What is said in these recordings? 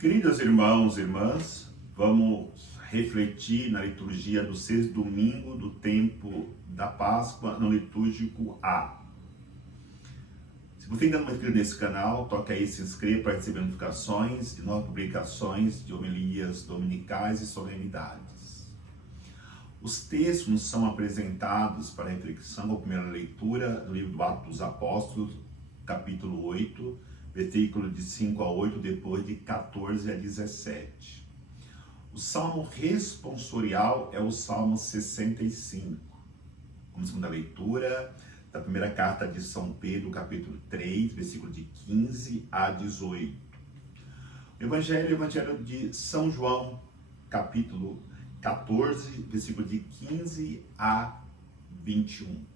Queridos irmãos e irmãs, vamos refletir na liturgia do sexto domingo do tempo da Páscoa, no litúrgico A. Se você ainda não é inscrito nesse canal, toque aí se inscreva para receber notificações de novas publicações de homilias dominicais e solenidades. Os textos nos são apresentados para reflexão com a primeira leitura do livro do Atos dos Apóstolos, capítulo 8, versículo de 5 a 8, depois de 14 a 17. O salmo responsorial é o Salmo 65. Como segunda leitura da primeira carta de São Pedro, capítulo 3, versículo de 15 a 18. O Evangelho de São João, capítulo 14, versículo de 15 a 21.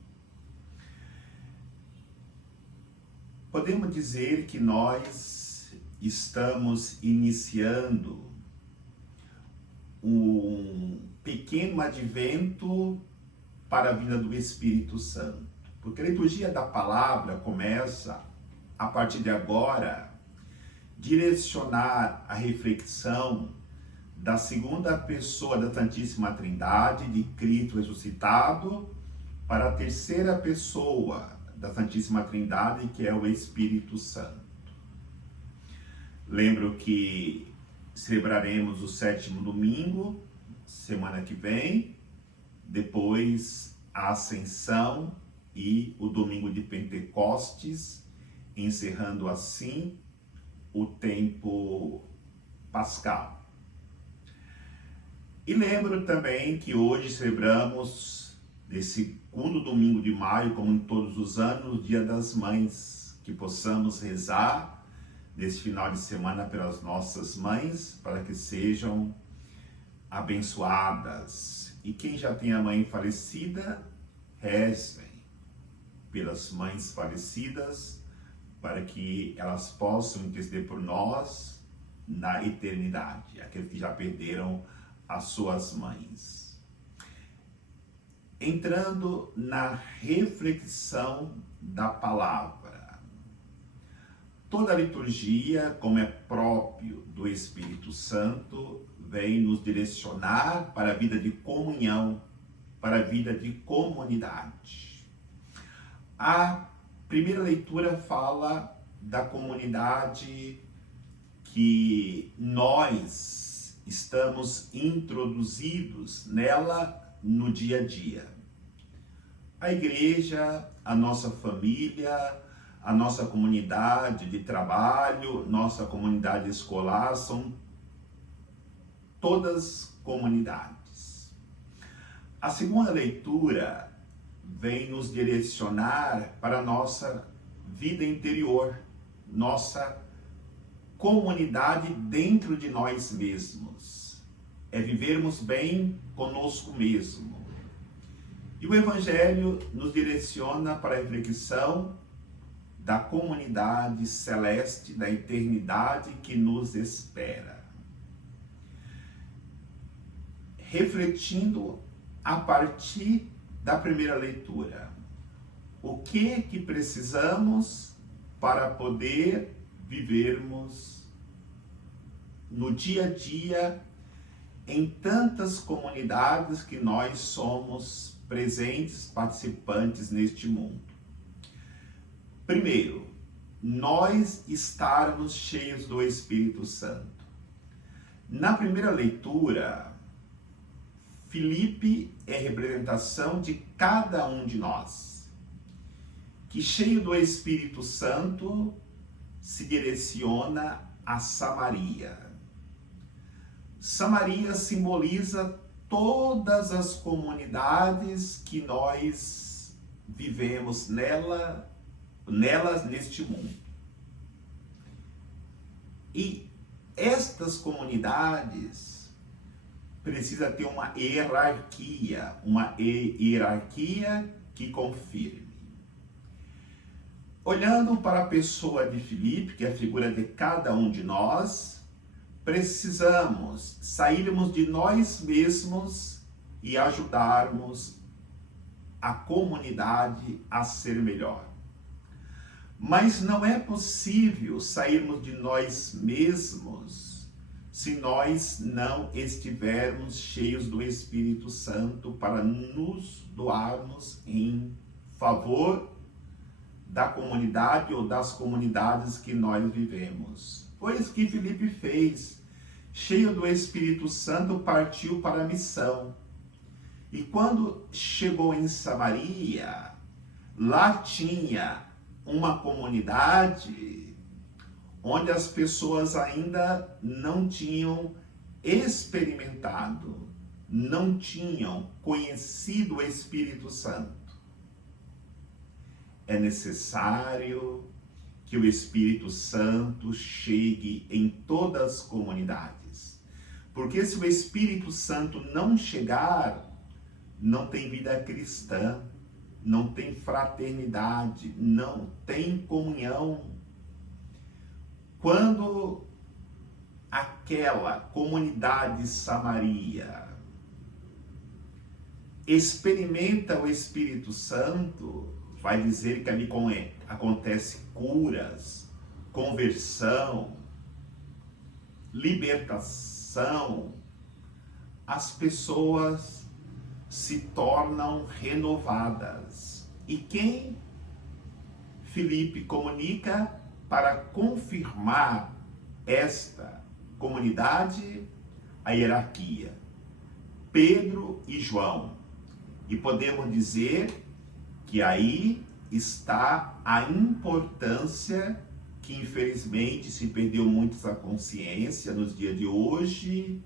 Podemos dizer que nós estamos iniciando um pequeno advento para a vinda do Espírito Santo. Porque a liturgia da palavra começa, a partir de agora, direcionar a reflexão da segunda pessoa da Santíssima Trindade, de Cristo ressuscitado, para a terceira pessoa da Santíssima Trindade, que é o Espírito Santo. Lembro que celebraremos o sétimo domingo, semana que vem, depois a Ascensão e o domingo de Pentecostes, encerrando assim o tempo pascal. E lembro também que hoje celebramos, nesse segundo domingo de maio, como em todos os anos, o Dia das Mães, que possamos rezar nesse final de semana pelas nossas mães, para que sejam abençoadas. E quem já tem a mãe falecida, rezem pelas mães falecidas, para que elas possam interceder por nós na eternidade, aqueles que já perderam as suas mães. Entrando na reflexão da palavra. Toda a liturgia, como é próprio do Espírito Santo, vem nos direcionar para a vida de comunhão, para a vida de comunidade. A primeira leitura fala da comunidade que nós estamos introduzidos nela no dia a dia. A igreja, a nossa família, a nossa comunidade de trabalho, nossa comunidade escolar, são todas comunidades. A segunda leitura vem nos direcionar para a nossa vida interior, nossa comunidade dentro de nós mesmos. É vivermos bem conosco mesmo. E o Evangelho nos direciona para a reflexão da comunidade celeste, da eternidade que nos espera. Refletindo a partir da primeira leitura, o que precisamos para poder vivermos no dia a dia em tantas comunidades que nós somos presentes, participantes neste mundo. Primeiro, nós estarmos cheios do Espírito Santo. Na primeira leitura, Filipe é representação de cada um de nós, que cheio do Espírito Santo se direciona a Samaria. Samaria simboliza todas as comunidades que nós vivemos nelas neste mundo. E estas comunidades precisam ter uma hierarquia que confirme. Olhando para a pessoa de Filipe, que é a figura de cada um de nós, precisamos sairmos de nós mesmos e ajudarmos a comunidade a ser melhor. Mas não é possível sairmos de nós mesmos se nós não estivermos cheios do Espírito Santo para nos doarmos em favor da comunidade ou das comunidades que nós vivemos. Foi isso que Filipe fez. Cheio do Espírito Santo, partiu para a missão. E quando chegou em Samaria, lá tinha uma comunidade onde as pessoas ainda não tinham experimentado, não tinham conhecido o Espírito Santo. É necessário que o Espírito Santo chegue em todas as comunidades. Porque se o Espírito Santo não chegar, não tem vida cristã, não tem fraternidade, não tem comunhão. Quando aquela comunidade Samaria experimenta o Espírito Santo, vai dizer que ali acontece curas, conversão, libertação. As pessoas se tornam renovadas. E quem Filipe comunica para confirmar esta comunidade? A hierarquia. Pedro e João. E podemos dizer que aí está a importância que infelizmente se perdeu muito essa consciência nos dias de hoje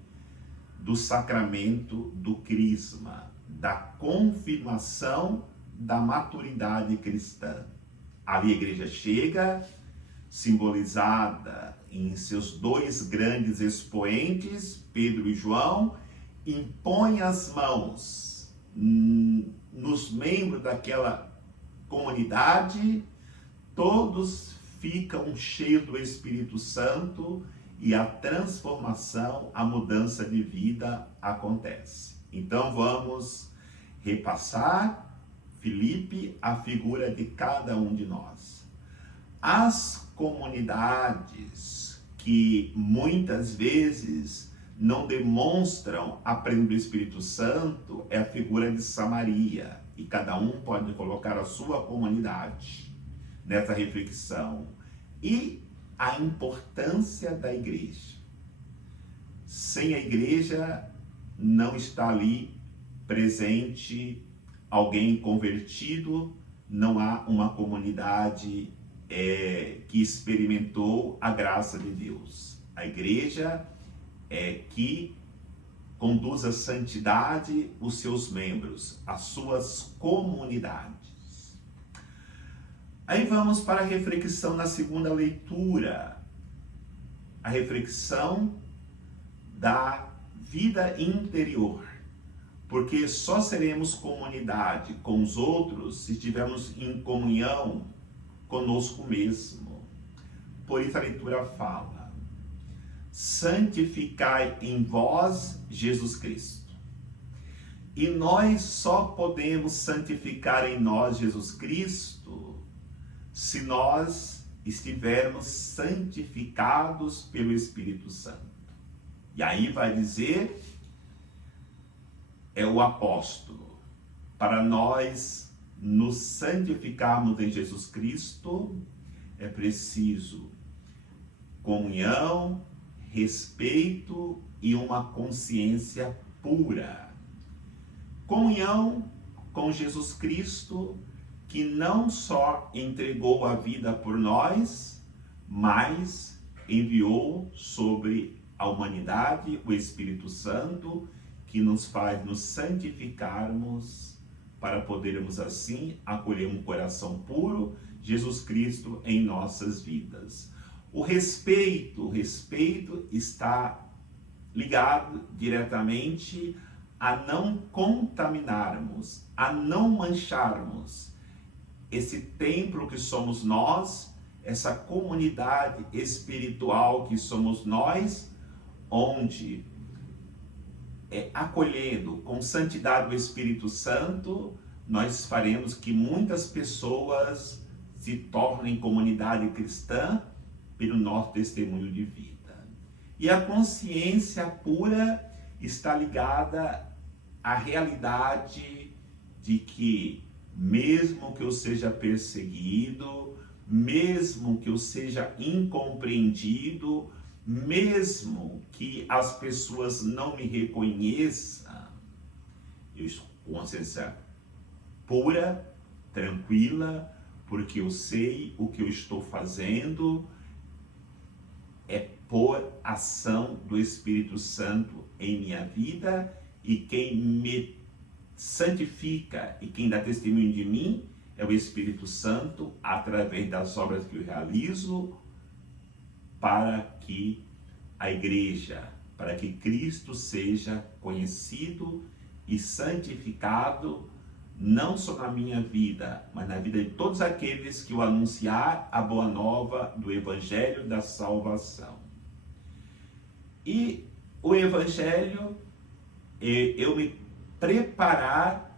do sacramento do crisma, da confirmação da maturidade cristã. Ali a igreja chega, simbolizada em seus dois grandes expoentes, Pedro e João, impõe as mãos nos membros daquela comunidade, todos ficam cheios do Espírito Santo e a transformação, a mudança de vida acontece. Então vamos repassar, Filipe, a figura de cada um de nós. As comunidades que muitas vezes não demonstram a plena do Espírito Santo é a figura de Samaria. E cada um pode colocar a sua comunidade nessa reflexão. E a importância da igreja. Sem a igreja não está ali presente alguém convertido, não há uma comunidade que experimentou a graça de Deus. A igreja é que conduz à santidade os seus membros, as suas comunidades. Aí vamos para a reflexão na segunda leitura, a reflexão da vida interior, porque só seremos comunidade com os outros se estivermos em comunhão conosco mesmo. Por isso a leitura fala: santificai em vós Jesus Cristo. E nós só podemos santificar em nós Jesus Cristo se nós estivermos santificados pelo Espírito Santo. E aí vai dizer, é o apóstolo, para nós nos santificarmos em Jesus Cristo, é preciso comunhão, respeito e uma consciência pura. Comunhão com Jesus Cristo, que não só entregou a vida por nós, mas enviou sobre a humanidade o Espírito Santo, que nos faz nos santificarmos para podermos assim acolher um coração puro, Jesus Cristo em nossas vidas. O respeito está ligado diretamente a não contaminarmos, a não mancharmos esse templo que somos nós, essa comunidade espiritual que somos nós, onde acolhendo com santidade o Espírito Santo, nós faremos que muitas pessoas se tornem comunidade cristã pelo nosso testemunho de vida. E a consciência pura está ligada à realidade de que, mesmo que eu seja perseguido, mesmo que eu seja incompreendido, mesmo que as pessoas não me reconheçam, eu estou com consciência pura, tranquila, porque eu sei o que eu estou fazendo é por ação do Espírito Santo em minha vida, e quem me santifica e quem dá testemunho de mim é o Espírito Santo, através das obras que eu realizo, para que a igreja, para que Cristo seja conhecido e santificado, não só na minha vida, mas na vida de todos aqueles que o anunciar a boa nova do Evangelho da salvação. E o Evangelho, eu me preparar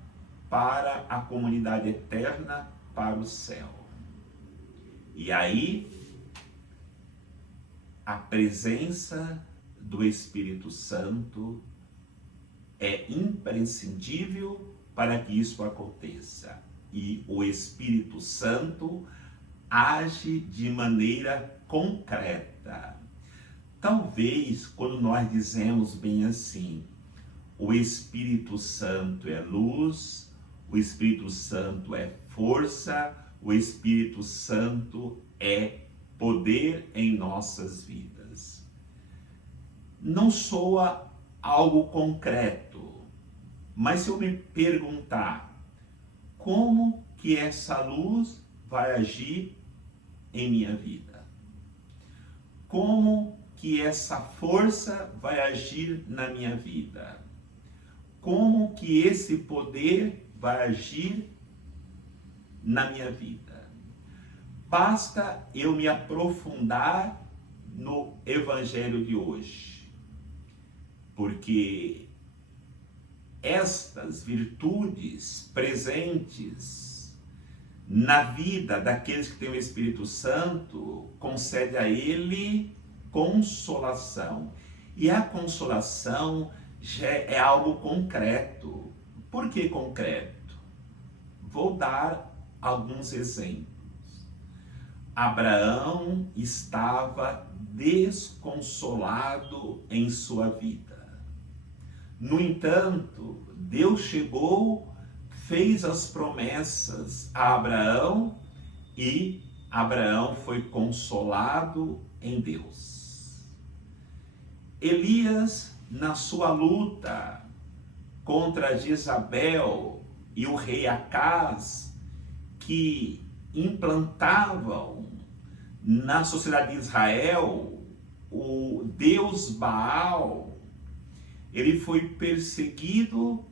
para a comunidade eterna, para o céu. E aí, a presença do Espírito Santo é imprescindível para que isso aconteça. E o Espírito Santo age de maneira concreta. Talvez, quando nós dizemos bem assim, o Espírito Santo é luz, o Espírito Santo é força, o Espírito Santo é poder em nossas vidas. Não soa algo concreto, mas se eu me perguntar como que essa luz vai agir em minha vida, como que essa força vai agir na minha vida, como que esse poder vai agir na minha vida, basta eu me aprofundar no Evangelho de hoje, porque estas virtudes presentes na vida daqueles que têm o Espírito Santo concede a ele consolação. E a consolação já é algo concreto. Por que concreto? Vou dar alguns exemplos. Abraão estava desconsolado em sua vida. No entanto, Deus chegou, fez as promessas a Abraão e Abraão foi consolado em Deus. Elias, na sua luta contra Jezabel e o rei Acaz, que implantavam na sociedade de Israel o Deus Baal, ele foi perseguido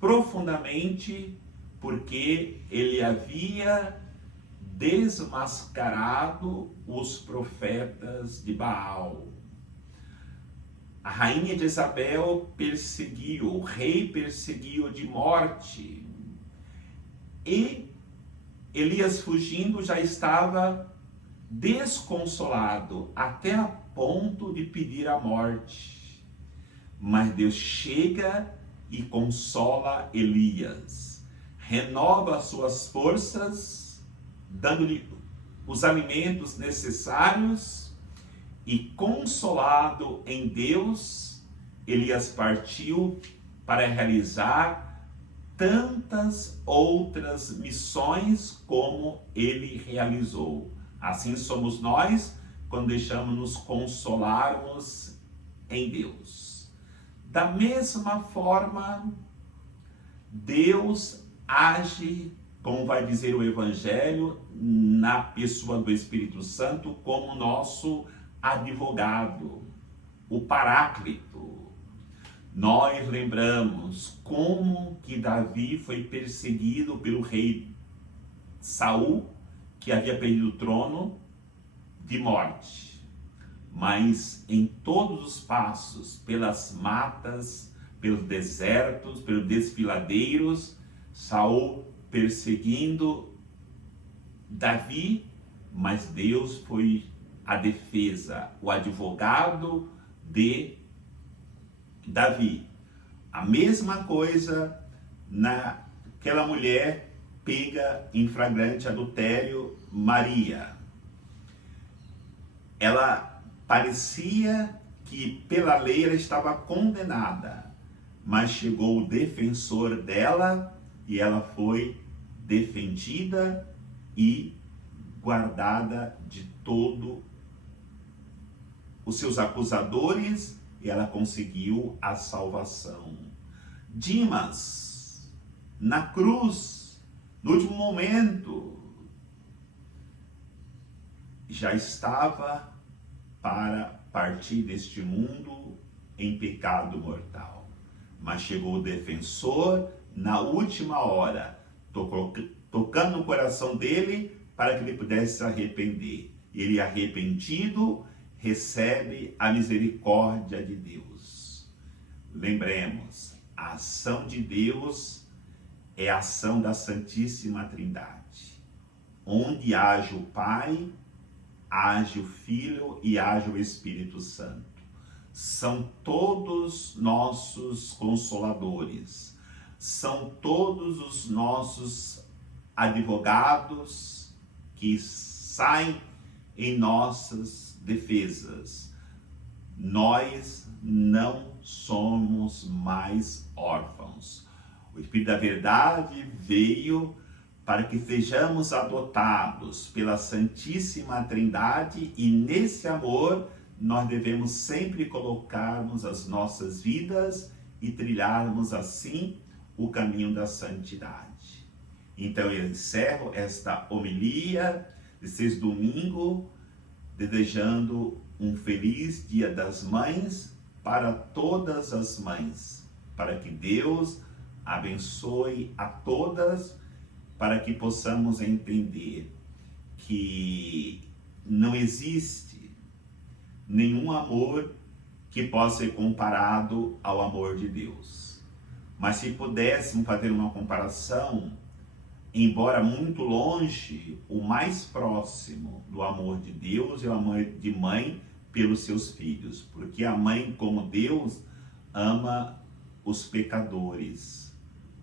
profundamente porque ele havia desmascarado os profetas de Baal. A rainha de Jezabel perseguiu, o rei perseguiu de morte. E Elias, fugindo, já estava desconsolado, até a ponto de pedir a morte. Mas Deus chega e consola Elias, renova suas forças, dando-lhe os alimentos necessários, e consolado em Deus, Elias partiu para realizar tantas outras missões como ele realizou. Assim somos nós quando deixamos nos consolarmos em Deus. Da mesma forma, Deus age, como vai dizer o Evangelho, na pessoa do Espírito Santo, como nosso advogado, o Paráclito. Nós lembramos como que Davi foi perseguido pelo rei Saul, que havia perdido o trono, de morte. Mas em todos os passos, pelas matas, pelos desertos, pelos desfiladeiros, Saul perseguindo Davi, mas Deus foi a defesa, o advogado de Davi. A mesma coisa naquela mulher pega em flagrante adultério, Maria. Ela parecia que pela lei ela estava condenada, mas chegou o defensor dela e ela foi defendida e guardada de todo os seus acusadores, e ela conseguiu a salvação. Dimas, na cruz, no último momento, já estava para partir deste mundo em pecado mortal. Mas chegou o defensor na última hora, tocando no coração dele para que ele pudesse se arrepender. Ele, arrependido, recebe a misericórdia de Deus. Lembremos, a ação de Deus é a ação da Santíssima Trindade. Onde age o Pai, age o Filho e age o Espírito Santo. São todos nossos consoladores, são todos os nossos advogados que saem em nossas defesas. Nós não somos mais órfãos. O Espírito da Verdade veio para que sejamos adotados pela Santíssima Trindade, e nesse amor nós devemos sempre colocarmos as nossas vidas e trilharmos assim o caminho da santidade. Então eu encerro esta homilia desse domingo desejando um feliz Dia das Mães para todas as mães, para que Deus abençoe a todas, para que possamos entender que não existe nenhum amor que possa ser comparado ao amor de Deus. Mas se pudéssemos fazer uma comparação, embora muito longe, o mais próximo do amor de Deus é o amor de mãe pelos seus filhos, porque a mãe, como Deus, ama os pecadores,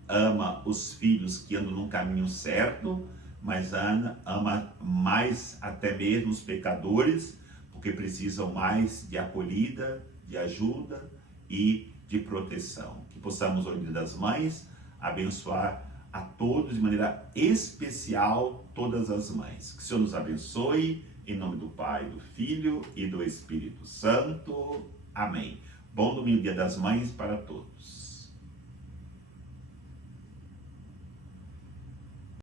ama os filhos que andam num caminho certo, mas ama mais até mesmo os pecadores, porque precisam mais de acolhida, de ajuda e de proteção. Que possamos, no Dia das Mães, abençoar a todos de maneira especial, todas as mães. Que o Senhor nos abençoe, em nome do Pai, do Filho e do Espírito Santo. Amém. Bom domingo, Dia das Mães para todos.